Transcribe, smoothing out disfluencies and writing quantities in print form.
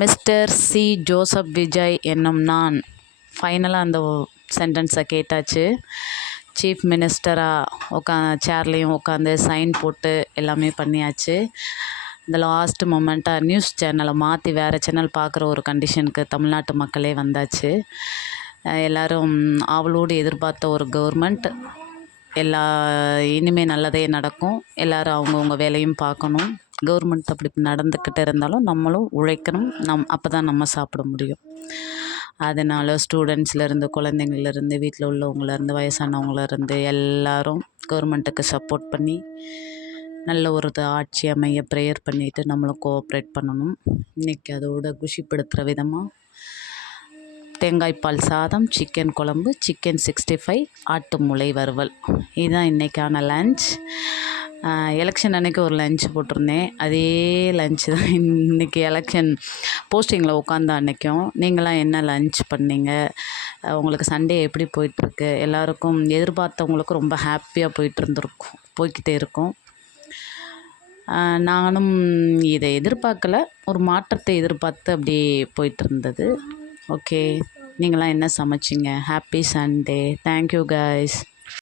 Mister C Joseph Vijay என்னும் நான் ஃபைனலாக அந்த சென்டென்ஸை கேட்டாச்சு. சீஃப் மினிஸ்டராக சேர்லேயும் உட்காந்து சைன் போட்டு எல்லாமே பண்ணியாச்சு. இந்த லாஸ்ட் மொமெண்ட்டாக நியூஸ் சேனலை மாற்றி வேறு சேனல் பார்க்குற ஒரு கண்டிஷனுக்கு தமிழ்நாட்டு மக்களே வந்தாச்சு. எல்லோரும் ஆவலோடு எதிர்பார்த்த ஒரு கவர்மெண்ட் இனிமேல் நல்லதே நடக்கும். எல்லோரும் அவங்கவுங்க வேலையும் பார்க்கணும். கவர்மெண்ட் அப்படி நடந்துக்கிட்டு இருந்தாலும் நம்மளும் உழைக்கணும். அப்போ தான் நம்ம சாப்பிட முடியும். அதனால் ஸ்டூடெண்ட்ஸ்லேருந்து குழந்தைங்கள்லேருந்து வீட்டில் உள்ளவங்கலேருந்து வயசானவங்கலேருந்து எல்லோரும் கவர்மெண்ட்டுக்கு சப்போர்ட் பண்ணி நல்ல ஒரு ஆட்சி அமைய ப்ரேயர் பண்ணிவிட்டு நம்மளும் கோஆப்ரேட் பண்ணணும். இன்றைக்கி அதோட குஷிப்படுத்துகிற விதமாக தேங்காய்பால் சாதம், சிக்கன் குழம்பு, சிக்கன் 65, ஆட்டு முளை வறுவல், இதுதான் இன்றைக்கான லன்ச். எலெக்ஷன் அன்றைக்கி ஒரு லன்ச் போட்டிருந்தேன். அதே லன்ச்சு தான் இன்றைக்கி எலெக்ஷன் போஸ்டிங்கில் உட்காந்த அன்றைக்கும். நீங்களாம் என்ன லன்ச் பண்ணீங்க? உங்களுக்கு சண்டே எப்படி போயிட்டுருக்கு? எல்லாருக்கும் எதிர்பார்த்தவங்களுக்கும் ரொம்ப ஹாப்பியாக போய்கிட்டே இருக்கும். நானும் இதை எதிர்பார்க்கல, ஒரு மாற்றத்தை எதிர்பார்த்து அப்படியே போயிட்டுருந்தது. ஓகே, நீங்களாம் என்ன சமைச்சிங்க? Happy Sunday. Thank you guys.